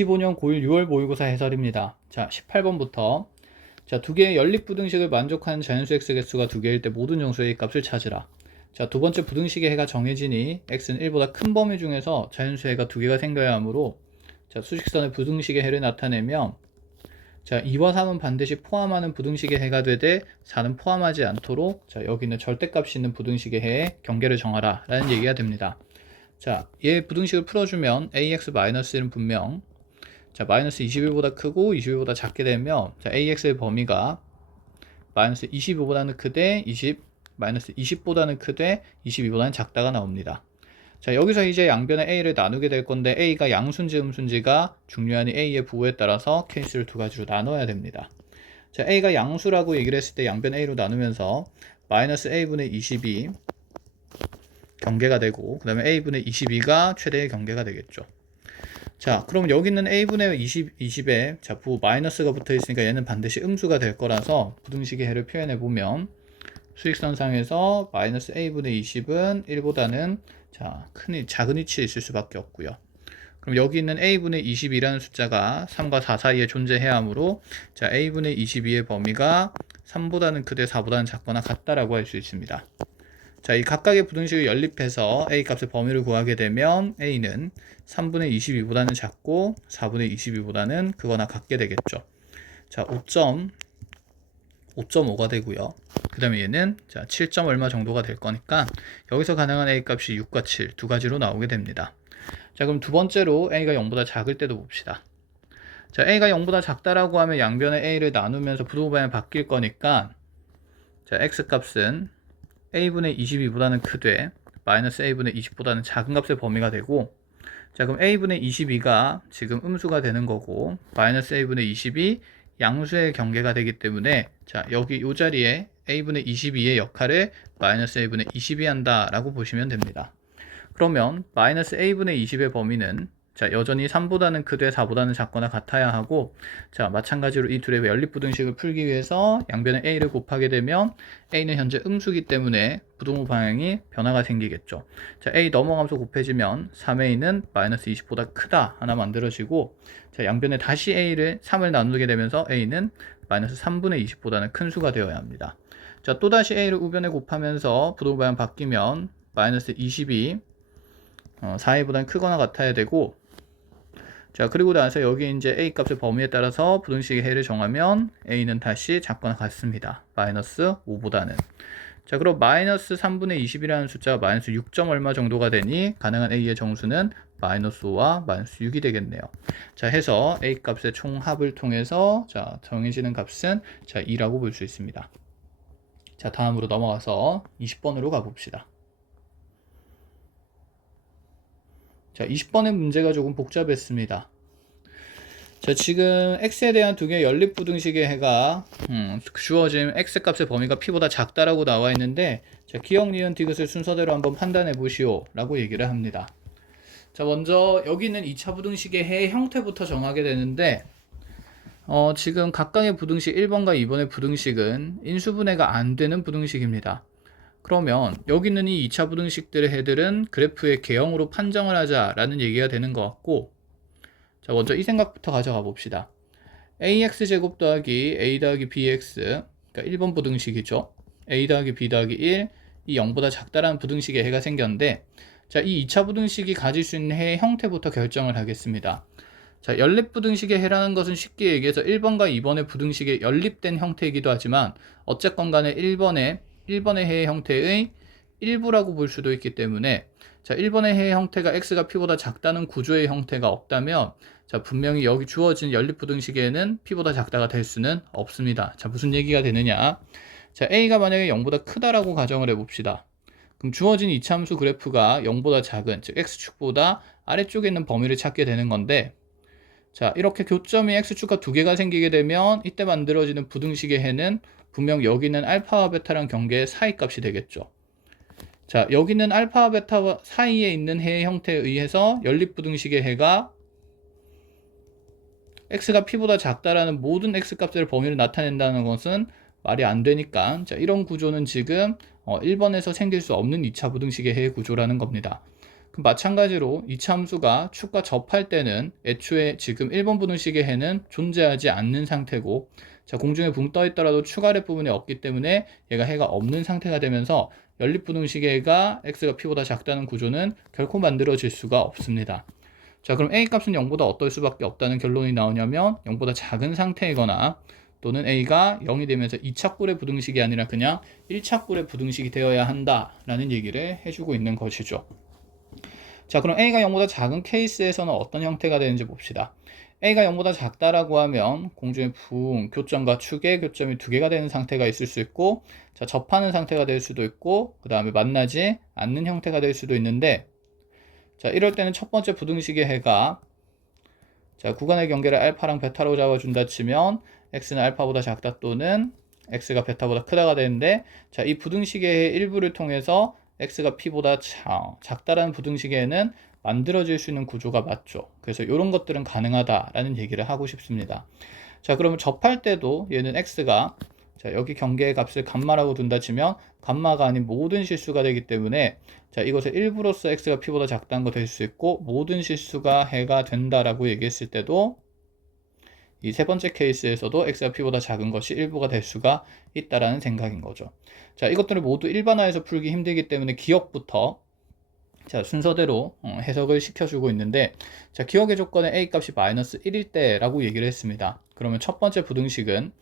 2015년 고1 6월 모의고사 해설입니다. 자, 18번부터 두 개의 연립부등식을 만족하는 자연수 x 개수가 두 개일 때 모든 정수의 a 값을 찾으라. 자, 두 번째 부등식의 해가 정해지니 x는 1보다 큰 범위 중에서 자연수 해가 두 개가 생겨야 하므로 수직선의 부등식의 해를 나타내면 2와 3은 반드시 포함하는 부등식의 해가 되되 4는 포함하지 않도록 여기는 절대값이 있는 부등식의 해의 경계를 정하라 라는 얘기가 됩니다. 얘 부등식을 풀어주면 ax-1은 분명 마이너스 21보다 크고 21보다 작게 되면 ax의 범위가 마이너스 22보다는 크되 마이너스 20보다는 크되 22보다는 작다가 나옵니다. 여기서 이제 양변의 a를 나누게 될 건데 a가 양수인지 음수인지가 중요하니 a의 부호에 따라서 케이스를 두 가지로 나눠야 됩니다. a가 양수라고 얘기를 했을 때 양변 a로 나누면서 마이너스 a분의 22 경계가 되고 그 다음에 a분의 22가 최대의 경계가 되겠죠. 그럼 여기 있는 a분의 20에 부호 마이너스가 붙어 있으니까 얘는 반드시 음수가 될 거라서 부등식의 해를 표현해 보면 수직선상에서 마이너스 a분의 20은 1보다는 작은 위치에 있을 수밖에 없고요. 그럼 여기 있는 a분의 22라는 숫자가 3과 4 사이에 존재해야 하므로 a분의 22의 범위가 3보다는 크되 4보다는 작거나 같다라고 할 수 있습니다. 이 각각의 부등식을 연립해서 a 값의 범위를 구하게 되면 a는 3분의 22보다는 작고 4분의 22보다는 크거나 같게 되겠죠. 5.5가 되고요. 그 다음에 얘는 7점 얼마 정도가 될 거니까 여기서 가능한 a 값이 6과 7 두 가지로 나오게 됩니다. 그럼 두 번째로 a가 0보다 작을 때도 봅시다. a가 0보다 작다라고 하면 양변의 a를 나누면서 부등호 방향이 바뀔 거니까 x 값은 a분의 22보다는 크되 마이너스 a분의 20보다는 작은 값의 범위가 되고 그럼 a분의 22가 지금 음수가 되는 거고 마이너스 a분의 20이 양수의 경계가 되기 때문에 여기 이 자리에 a분의 22의 역할을 마이너스 a분의 20이 한다 라고 보시면 됩니다. 그러면 마이너스 a분의 20의 범위는 여전히 3보다는 크되 4보다는 작거나 같아야 하고 마찬가지로 이 둘의 연립부등식을 풀기 위해서 양변에 a를 곱하게 되면 a는 현재 음수기 때문에 부등호 방향이 변화가 생기겠죠. a 넘어가면서 곱해지면 3a는 마이너스 20보다 크다 하나 만들어지고 양변에 다시 3을 나누게 되면서 a는 마이너스 3분의 20보다는 큰 수가 되어야 합니다. 또다시 a를 우변에 곱하면서 부등호 방향 바뀌면 마이너스 20이 4a보다는 크거나 같아야 되고 그리고 나서 여기 이제 a 값의 범위에 따라서 부등식의 해를 정하면 a는 다시 작거나 같습니다. 마이너스 5보다는. 그럼 마이너스 3분의 20이라는 숫자가 마이너스 6점 얼마 정도가 되니 가능한 a의 정수는 마이너스 5와 마이너스 6이 되겠네요. 해서 a 값의 총합을 통해서 정해지는 값은 2라고 볼 수 있습니다. 다음으로 넘어가서 20번으로 가봅시다. 20번의 문제가 조금 복잡했습니다. 지금 x에 대한 두 개의 연립부등식의 해가 주어진 x값의 범위가 p보다 작다라고 나와 있는데 기역, 니은, 디귿을 순서대로 한번 판단해 보시오 라고 얘기를 합니다. 먼저 여기 있는 2차 부등식의 해의 형태부터 정하게 되는데 지금 각각의 부등식 1번과 2번의 부등식은 인수분해가 안 되는 부등식입니다. 그러면 여기 있는 이 2차 부등식들의 해들은 그래프의 개형으로 판정을 하자라는 얘기가 되는 것 같고 먼저 이 생각부터 가져가 봅시다. ax제곱 더하기 a 더하기 bx 그러니까 1번 부등식이죠. a 더하기 b 더하기 1 이 0보다 작다라는 부등식의 해가 생겼는데 이 2차 부등식이 가질 수 있는 해의 형태부터 결정을 하겠습니다. 연립부등식의 해라는 것은 쉽게 얘기해서 1번과 2번의 부등식의 연립된 형태이기도 하지만 어쨌건 간에 1번의 해의 형태의 일부라고 볼 수도 있기 때문에 1번의 해의 형태가 x가 p보다 작다는 구조의 형태가 없다면 분명히 여기 주어진 연립부등식에는 p보다 작다가 될 수는 없습니다. 무슨 얘기가 되느냐, a가 만약에 0보다 크다라고 가정을 해봅시다. 그럼 주어진 이차함수 그래프가 0보다 작은, 즉 x축보다 아래쪽에 있는 범위를 찾게 되는 건데 이렇게 교점이 x축과 두 개가 생기게 되면 이때 만들어지는 부등식의 해는 분명 여기 있는 알파와 베타랑 경계의 사이 값이 되겠죠. 여기 있는 알파와 베타 사이에 있는 해의 형태에 의해서 연립부등식의 해가 x가 p보다 작다라는 모든 x값의 범위를 나타낸다는 것은 말이 안 되니까 이런 구조는 지금 1번에서 생길 수 없는 2차 부등식의 해의 구조라는 겁니다. 그럼 마찬가지로 이차 함수가 축과 접할 때는 애초에 지금 1번 부등식의 해는 존재하지 않는 상태고, 자, 공중에 붕 떠 있더라도 축 아래 부분이 없기 때문에 얘가 해가 없는 상태가 되면서 연립부등식의 해가 x가 p보다 작다는 구조는 결코 만들어질 수가 없습니다. 자, 그럼 a 값은 0보다 어떨 수밖에 없다는 결론이 나오냐면 0보다 작은 상태이거나 또는 a가 0이 되면서 2차 꼴의 부등식이 아니라 그냥 1차 꼴의 부등식이 되어야 한다라는 얘기를 해주고 있는 것이죠. 자, 그럼 a가 0보다 작은 케이스에서는 어떤 형태가 되는지 봅시다. a가 0보다 작다라고 하면 공중의 붕, 교점과 축의 교점이 두 개가 되는 상태가 있을 수 있고, 자, 접하는 상태가 될 수도 있고, 그 다음에 만나지 않는 형태가 될 수도 있는데, 자, 이럴 때는 첫 번째 부등식의 해가, 자, 구간의 경계를 알파랑 베타로 잡아준다 치면 x는 알파보다 작다 또는 x가 베타보다 크다가 되는데, 자, 이 부등식의 해 일부를 통해서 x가 p보다 작다라는 부등식에는 만들어질 수 있는 구조가 맞죠. 그래서 이런 것들은 가능하다라는 얘기를 하고 싶습니다. 자, 그러면 접할 때도 얘는 x가, 자, 여기 경계의 값을 감마라고 둔다 치면 감마가 아닌 모든 실수가 되기 때문에, 자, 이것을 일부로서 x가 p보다 작다는 거 될 수 있고, 모든 실수가 해가 된다라고 얘기했을 때도 이 세 번째 케이스에서도 x가 p보다 작은 것이 일부가 될 수가 있다라는 생각인 거죠. 자, 이것들을 모두 일반화해서 풀기 힘들기 때문에 기억부터, 자, 순서대로 해석을 시켜주고 있는데, 자, 기억의 조건은 a 값이 마이너스 1일 때라고 얘기를 했습니다. 그러면 첫 번째 부등식은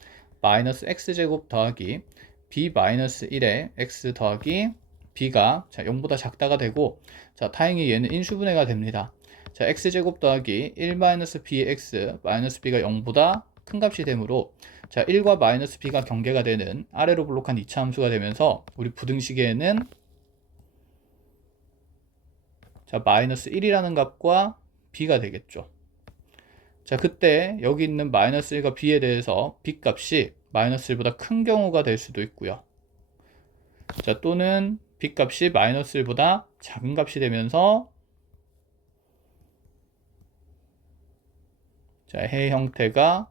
마이너스 x제곱 더하기 b 마이너스 1에 x 더하기 b가, 자, 0보다 작다가 되고, 자, 다행히 얘는 인수분해가 됩니다. 자, x제곱 더하기 1 마이너스 b의 x 마이너스 b가 0보다 큰 값이 되므로, 자, 1과 마이너스 b가 경계가 되는 아래로 블록한 2차 함수가 되면서 우리 부등식에는, 자, 마이너스 1이라는 값과 b가 되겠죠. 자, 그때 여기 있는 마이너스 1과 b에 대해서 b 값이 마이너스 1보다 큰 경우가 될 수도 있고요. 자, 또는 b 값이 마이너스 1보다 작은 값이 되면서, 자, 해 형태가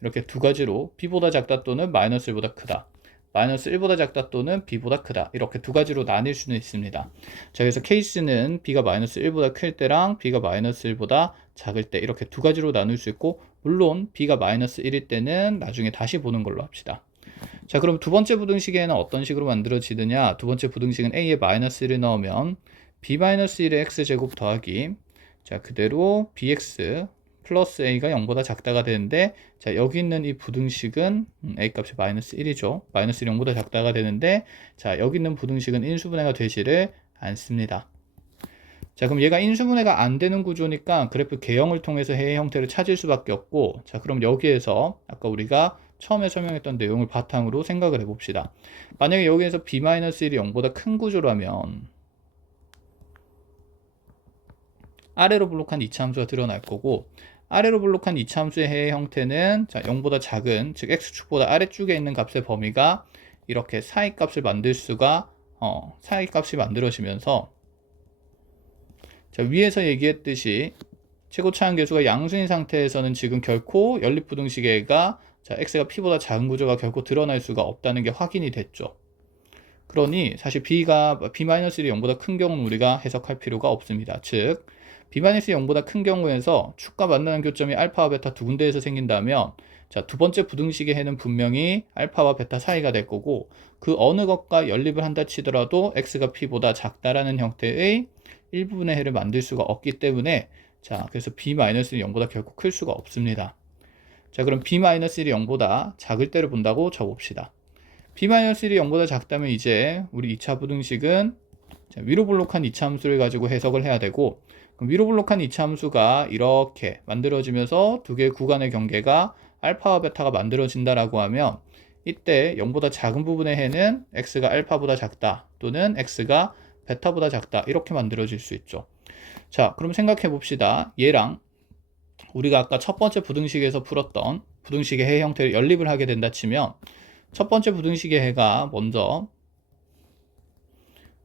이렇게 두 가지로 b보다 작다 또는 마이너스 1보다 크다, 마이너스 1보다 작다 또는 b보다 크다, 이렇게 두 가지로 나뉠 수는 있습니다. 자, 그래서 케이스는 b가 마이너스 1보다 클 때랑 b가 마이너스 1보다 작을 때 이렇게 두 가지로 나눌 수 있고, 물론 b가 마이너스 1일 때는 나중에 다시 보는 걸로 합시다. 자, 그럼 두 번째 부등식에는 어떤 식으로 만들어지느냐. 두 번째 부등식은 a에 마이너스 1을 넣으면 b 마이너스 1의 x제곱 더하기, 자, 그대로 bx 플러스 a가 0보다 작다가 되는데, 자, 여기 있는 이 부등식은 a 값이 마이너스 1이죠. 마이너스 1이 0보다 작다가 되는데, 자, 여기 있는 부등식은 인수분해가 되지를 않습니다. 자, 그럼 얘가 인수분해가 안 되는 구조니까 그래프 개형을 통해서 해의 형태를 찾을 수밖에 없고, 자, 그럼 여기에서 아까 우리가 처음에 설명했던 내용을 바탕으로 생각을 해봅시다. 만약에 여기에서 b-1이 0보다 큰 구조라면 아래로 블록한 2차 함수가 드러날 거고, 아래로 블록한 2차 함수의 해의 형태는, 자, 0보다 작은, 즉 x축보다 아래쪽에 있는 값의 범위가 이렇게 사이값을 만들 수가, 사이값이 만들어지면서, 자, 위에서 얘기했듯이 최고차항계수가 양수인 상태에서는 지금 결코 연립부등식의 해가, 자, x가 p보다 작은 구조가 결코 드러날 수가 없다는 게 확인이 됐죠. 그러니 사실 b가 b-1이 0보다 큰 경우는 우리가 해석할 필요가 없습니다. 즉 b-0보다 큰 경우에서 축과 만나는 교점이 알파와 베타 두 군데에서 생긴다면, 자, 두 번째 부등식의 해는 분명히 알파와 베타 사이가 될 거고, 그 어느 것과 연립을 한다 치더라도 x가 p보다 작다라는 형태의 일부분의 해를 만들 수가 없기 때문에, 자, 그래서 b-1이 0보다 결코 클 수가 없습니다. 자, 그럼 b-1이 0보다 작을 때를 본다고 적읍시다. b-1이 0보다 작다면 이제 우리 2차 부등식은, 자, 위로 블록한 2차 함수를 가지고 해석을 해야 되고, 그럼 위로 블록한 2차 함수가 이렇게 만들어지면서 두 개의 구간의 경계가 알파와 베타가 만들어진다라고 하면, 이때 0보다 작은 부분의 해는 x가 알파보다 작다 또는 x가 베타보다 작다 이렇게 만들어질 수 있죠. 자, 그럼 생각해 봅시다. 얘랑 우리가 아까 첫 번째 부등식에서 풀었던 부등식의 해 형태를 연립을 하게 된다 치면, 첫 번째 부등식의 해가 먼저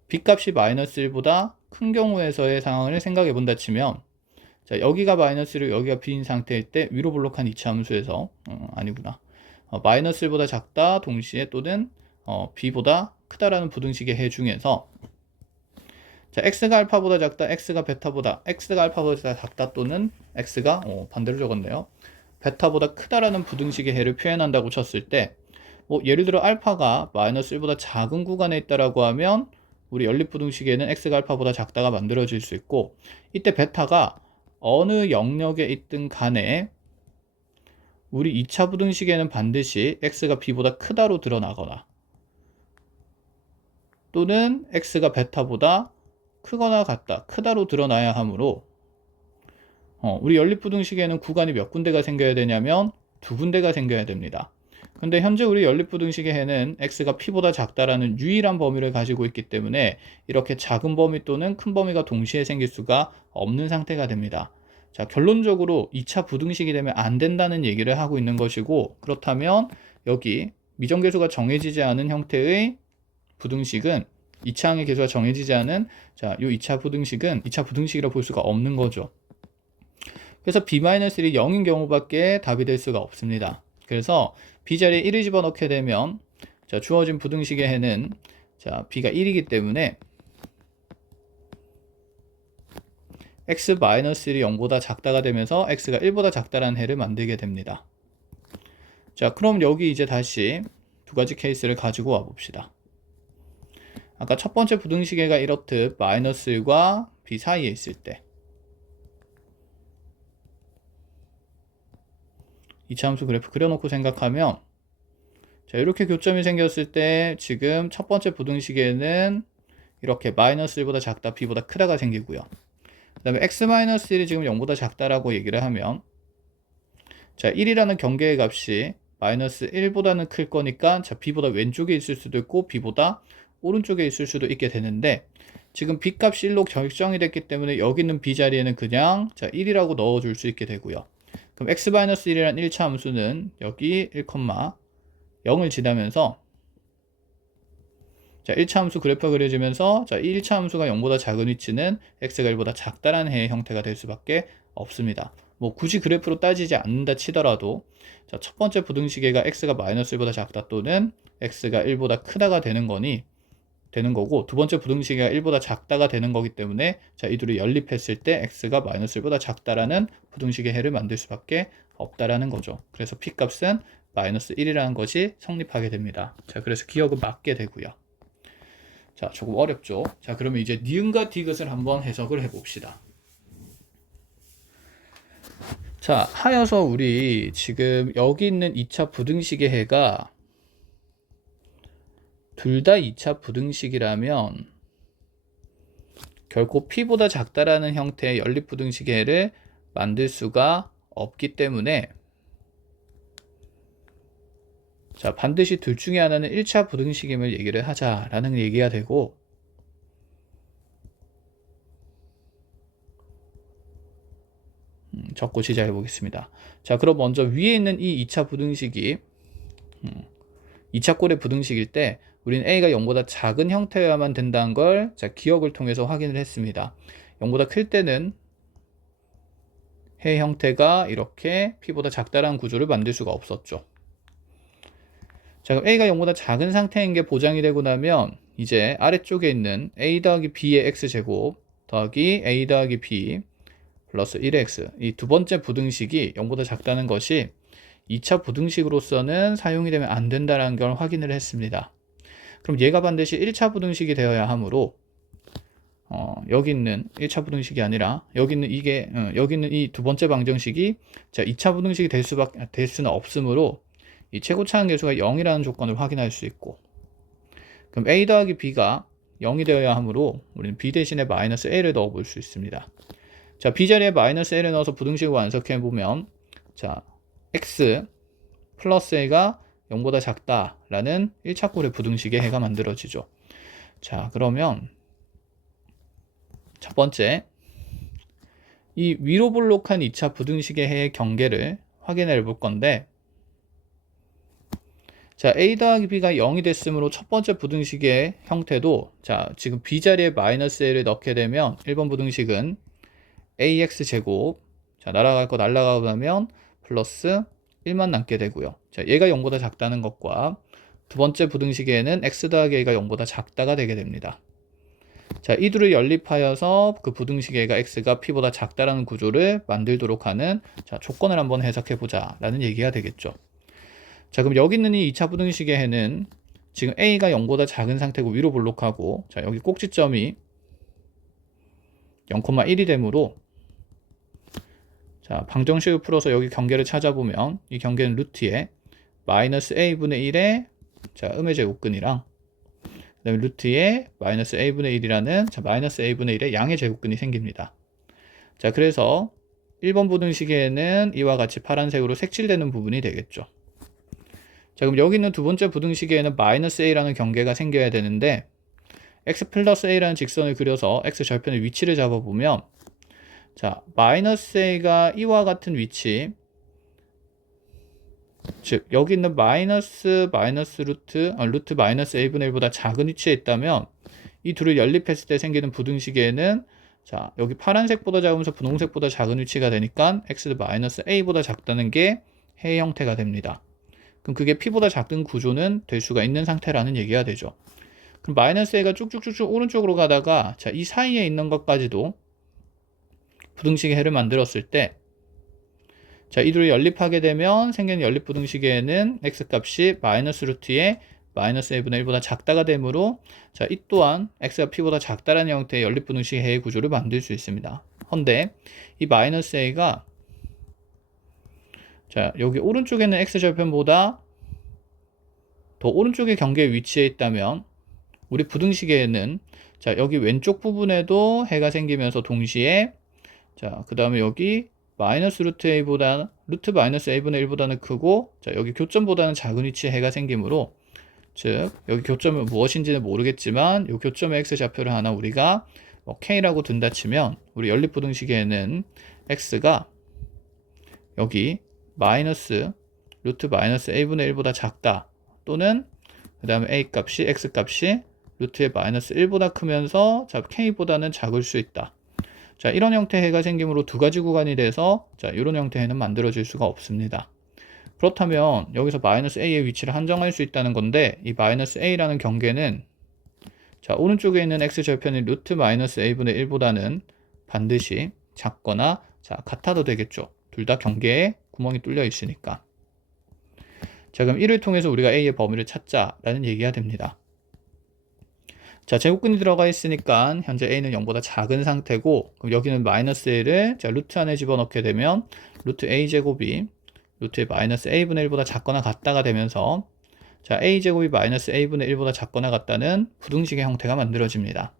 b값이 마이너스 1보다 큰 경우에서의 상황을 생각해 본다 치면, 자, 여기가 마이너스 1이고 여기가 b인 상태일 때 위로 블록한 2차 함수에서, 아니구나, 마이너스 1보다 작다 동시에 또는 b보다 크다라는 부등식의 해 중에서, 자, x가 알파보다 작다, x가 알파보다 작다 또는 x가 반대로 적었네요. 베타보다 크다라는 부등식의 해를 표현한다고 쳤을 때, 예를 들어 알파가 마이너스 1보다 작은 구간에 있다라고 하면 우리 연립부등식에는 x가 알파보다 작다가 만들어질 수 있고, 이때 베타가 어느 영역에 있든 간에 우리 2차 부등식에는 반드시 x가 b보다 크다로 드러나거나 또는 x가 베타보다 크거나 같다, 크다로 드러나야 하므로 우리 연립부등식에는 구간이 몇 군데가 생겨야 되냐면 두 군데가 생겨야 됩니다. 근데 현재 우리 연립부등식의 해는 x가 p보다 작다라는 유일한 범위를 가지고 있기 때문에 이렇게 작은 범위 또는 큰 범위가 동시에 생길 수가 없는 상태가 됩니다. 자, 결론적으로 2차 부등식이 되면 안 된다는 얘기를 하고 있는 것이고, 그렇다면 여기 미정계수가 정해지지 않은 형태의 부등식은 2차항의 계수가 정해지지 않은 요 2차 부등식은 2차 부등식이라 볼 수가 없는 거죠. 그래서 b-1이 0인 경우밖에 답이 될 수가 없습니다. 그래서 b자리에 1을 집어넣게 되면 자, 주어진 부등식의 해는 자, b가 1이기 때문에 x-1이 0보다 작다가 되면서 x가 1보다 작다라는 해를 만들게 됩니다. 자, 그럼 여기 이제 다시 두 가지 케이스를 가지고 와 봅시다. 아까 첫 번째 부등식의가 이렇듯 마이너스 1과 b 사이에 있을 때 2차 함수 그래프 그려놓고 생각하면, 자, 이렇게 교점이 생겼을 때 지금 첫 번째 부등식에는 이렇게 마이너스 1보다 작다, b보다 크다가 생기고요. 그 다음에 x-1이 지금 0보다 작다라고 얘기를 하면, 자, 1이라는 경계의 값이 마이너스 1보다는 클 거니까 자, b보다 왼쪽에 있을 수도 있고 b보다 오른쪽에 있을 수도 있게 되는데, 지금 b 값이 1로 결정이 됐기 때문에 여기 있는 b 자리에는 그냥 자, 1이라고 넣어줄 수 있게 되고요. 그럼 x-1이라는 1차 함수는 여기 1,0을 지나면서 자, 1차 함수 그래프가 그려지면서 자, 1차 함수가 0보다 작은 위치는 x가 1보다 작다라는 해의 형태가 될 수밖에 없습니다. 굳이 그래프로 따지지 않는다 치더라도 자, 첫 번째 부등식에가 x가 마이너스 1보다 작다 또는 x가 1보다 크다가 되는 거고, 두 번째 부등식이 1보다 작다가 되는 거기 때문에 자, 이 둘이 연립했을 때 x가 마이너스 1보다 작다라는 부등식의 해를 만들 수밖에 없다라는 거죠. 그래서 p 값은 마이너스 1이라는 것이 성립하게 됩니다. 자, 그래서 기억은 맞게 되고요. 자, 조금 어렵죠. 자, 그러면 이제 니은과 디귿을 한번 해석을 해봅시다. 자, 하여서 우리 지금 여기 있는 2차 부등식의 해가 둘 다 2차 부등식이라면 결코 p보다 작다라는 형태의 연립부등식의 해를 만들 수가 없기 때문에 자, 반드시 둘 중에 하나는 1차 부등식임을 얘기를 하자라는 얘기가 되고, 적고 시작해 보겠습니다. 자, 그럼 먼저 위에 있는 이 2차 부등식이 2차 꼴의 부등식일 때 우리는 a가 0보다 작은 형태여야만 된다는 걸 자, 기억을 통해서 확인을 했습니다. 0보다 클 때는 해 형태가 이렇게 p보다 작다라는 구조를 만들 수가 없었죠. 자, 그럼 a가 0보다 작은 상태인 게 보장이 되고 나면 이제 아래쪽에 있는 a 더하기 b의 x제곱 더하기 a 더하기 b 플러스 1x, 이 두 번째 부등식이 0보다 작다는 것이 2차 부등식으로서는 사용이 되면 안 된다는 걸 확인을 했습니다. 그럼 얘가 반드시 1차 부등식이 되어야 하므로 여기 있는 1차 부등식이 아니라 여기 있는 이 두 번째 방정식이 자, 2차 부등식이 될 수는 없으므로 이 최고차항 계수가 0이라는 조건을 확인할 수 있고, 그럼 a 더하기 b가 0이 되어야 하므로 우리는 b 대신에 마이너스 a를 넣어 볼 수 있습니다. 자, b 자리에 마이너스 a를 넣어서 부등식을 완성해 보면 자, x 플러스 a가 0보다 작다라는 1차 꼴의 부등식의 해가 만들어지죠. 자, 그러면 첫 번째 이 위로 볼록한 2차 부등식의 해의 경계를 확인해 볼 건데, 자, a 더하기 b가 0이 됐으므로 첫 번째 부등식의 형태도 자, 지금 b 자리에 마이너스 a를 넣게 되면 1번 부등식은 ax제곱 자, 날아갈 거 날아가고 나면 플러스 1만 남게 되고요. 자, 얘가 0보다 작다는 것과 두 번째 부등식에는 x 더하기 a가 0보다 작다가 되게 됩니다. 자, 이 둘을 연립하여서 그 부등식의 x가 p보다 작다라는 구조를 만들도록 하는 자, 조건을 한번 해석해 보자 라는 얘기가 되겠죠. 자, 그럼 여기 있는 이 2차 부등식의 해는 지금 a가 0보다 작은 상태고 위로 볼록하고, 자, 여기 꼭지점이 0,1이 되므로, 자, 방정식을 풀어서 여기 경계를 찾아보면 이 경계는 루트에 마이너스 a분의 1의 자, 음의 제곱근이랑 그다음에 루트에 마이너스 a분의 1이라는 자, 마이너스 a분의 1의 양의 제곱근이 생깁니다. 자, 그래서 1번 부등식에는 이와 같이 파란색으로 색칠되는 부분이 되겠죠. 자, 그럼 여기 있는 두 번째 부등식에는 마이너스 a라는 경계가 생겨야 되는데, x 플러스 a라는 직선을 그려서 x 절편의 위치를 잡아보면, 자, 마이너스 a가 이와 같은 위치, 즉 여기 있는 마이너스 루트 마이너스 a분의 1보다 작은 위치에 있다면 이 둘을 연립했을 때 생기는 부등식에는 자, 여기 파란색보다 작으면서 분홍색보다 작은 위치가 되니까 x도 마이너스 a보다 작다는 게 해의 형태가 됩니다. 그럼 그게 p보다 작은 구조는 될 수가 있는 상태라는 얘기가 되죠. 그럼 마이너스 a가 쭉쭉쭉쭉 오른쪽으로 가다가 자, 이 사이에 있는 것까지도 부등식의 해를 만들었을 때, 자, 이 둘을 연립하게 되면 생기는 연립 부등식에는 x값이 마이너스 루트에 마이너스 a분의 1보다 작다가 되므로, 자, 이 또한 x가 p보다 작다라는 형태의 연립 부등식의 해의 구조를 만들 수 있습니다. 헌데 이 마이너스 a가 자, 여기 오른쪽에는 x절편보다 더 오른쪽의 경계에 위치해 있다면 우리 부등식에는 자, 여기 왼쪽 부분에도 해가 생기면서 동시에 자, 그 다음에 여기 마이너스 루트 a보다 루트 마이너스 a분의 1보다는 크고, 자, 여기 교점보다는 작은 위치에 해가 생기므로, 즉 여기 교점은 무엇인지는 모르겠지만 이 교점의 x 좌표를 하나 우리가 뭐 k라고 둔다 치면 우리 연립 부등식에는 x가 여기 마이너스 루트 마이너스 a분의 1보다 작다, 또는 그 다음에 a 값이 x 값이 루트의 마이너스 1보다 크면서 자, k보다는 작을 수 있다. 자, 이런 형태의 해가 생김으로 두 가지 구간이 돼서 자, 이런 형태의 해는 만들어질 수가 없습니다. 그렇다면 여기서 마이너스 a의 위치를 한정할 수 있다는 건데, 이 마이너스 a라는 경계는 자, 오른쪽에 있는 x절편인 루트 마이너스 a분의 1보다는 반드시 작거나 자, 같아도 되겠죠. 둘 다 경계에 구멍이 뚫려 있으니까. 자, 그럼 이를 통해서 우리가 a의 범위를 찾자라는 얘기가 됩니다. 자, 제곱근이 들어가 있으니까 현재 a는 0보다 작은 상태고, 그럼 여기는 마이너스 a를 자, 루트 안에 집어넣게 되면 루트 a제곱이 루트의 마이너스 a분의 1보다 작거나 같다가 되면서 자, a제곱이 마이너스 a분의 1보다 작거나 같다는 부등식의 형태가 만들어집니다.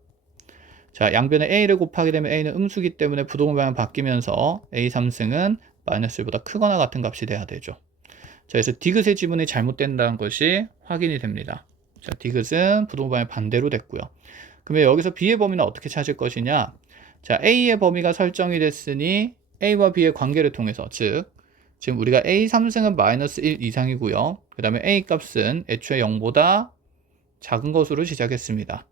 자, 양변에 a를 곱하게 되면 a는 음수기 때문에 부동의 방향이 바뀌면서 a 3승은 마이너스 1보다 크거나 같은 값이 돼야 되죠. 자, 그래서 디귿의 지분이 잘못된다는 것이 확인이 됩니다. 자, 디귿은 부동의 방향이 반대로 됐고요. 그러면 여기서 b의 범위는 어떻게 찾을 것이냐? 자, a의 범위가 설정이 됐으니 a와 b의 관계를 통해서, 즉 지금 우리가 a 3승은 마이너스 1 이상이고요. 그 다음에 a 값은 애초에 0보다 작은 것으로 시작했습니다.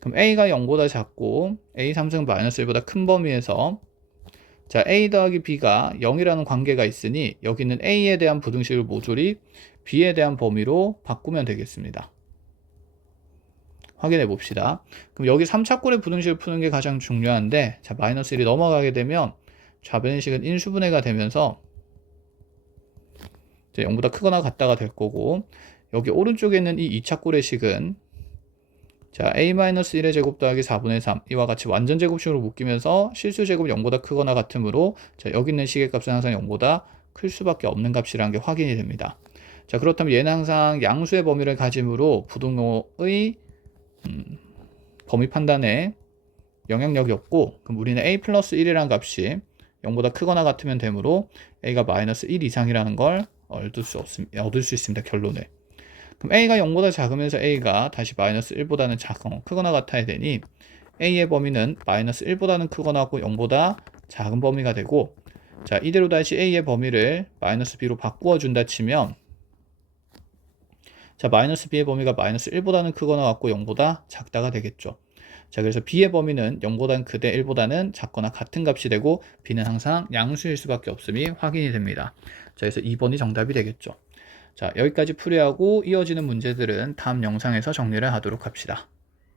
그럼 a가 0보다 작고 a 3승은 마이너스 1보다 큰 범위에서 자, a 더하기 b가 0이라는 관계가 있으니 여기는 a에 대한 부등식을 모조리 b에 대한 범위로 바꾸면 되겠습니다. 확인해 봅시다. 그럼 여기 3차꼴의 부등식을 푸는 게 가장 중요한데, 자, 마이너스 1이 넘어가게 되면 좌변식은 인수분해가 되면서 0보다 크거나 같다가 될 거고, 여기 오른쪽에 있는 이 2차꼴의 식은 자, a-1의 제곱 더하기 4분의 3 이와 같이 완전 제곱식으로 묶이면서 실수 제곱 0보다 크거나 같으므로 자, 여기 있는 식의 값은 항상 0보다 클 수밖에 없는 값이라는 게 확인이 됩니다. 자, 그렇다면 얘는 항상 양수의 범위를 가짐으로 부등호의 범위 판단에 영향력이 없고, 그럼 우리는 a 플러스 1이라는 값이 0보다 크거나 같으면 되므로 a가 마이너스 1 이상이라는 걸 얻을 수 있습니다. 결론을. 그럼 a가 0보다 작으면서 a가 다시 마이너스 1보다는 크거나 같아야 되니 a의 범위는 마이너스 1보다는 크거나 하고 0보다 작은 범위가 되고, 자, 이대로 다시 a의 범위를 마이너스 b로 바꾸어 준다 치면 자, 마이너스 b의 범위가 마이너스 1보다는 크거나 같고 0보다 작다가 되겠죠. 자, 그래서 b의 범위는 0보다는 크되 1보다는 작거나 같은 값이 되고 b는 항상 양수일 수밖에 없음이 확인이 됩니다. 자, 그래서 2번이 정답이 되겠죠. 자, 여기까지 풀이하고 이어지는 문제들은 다음 영상에서 정리를 하도록 합시다.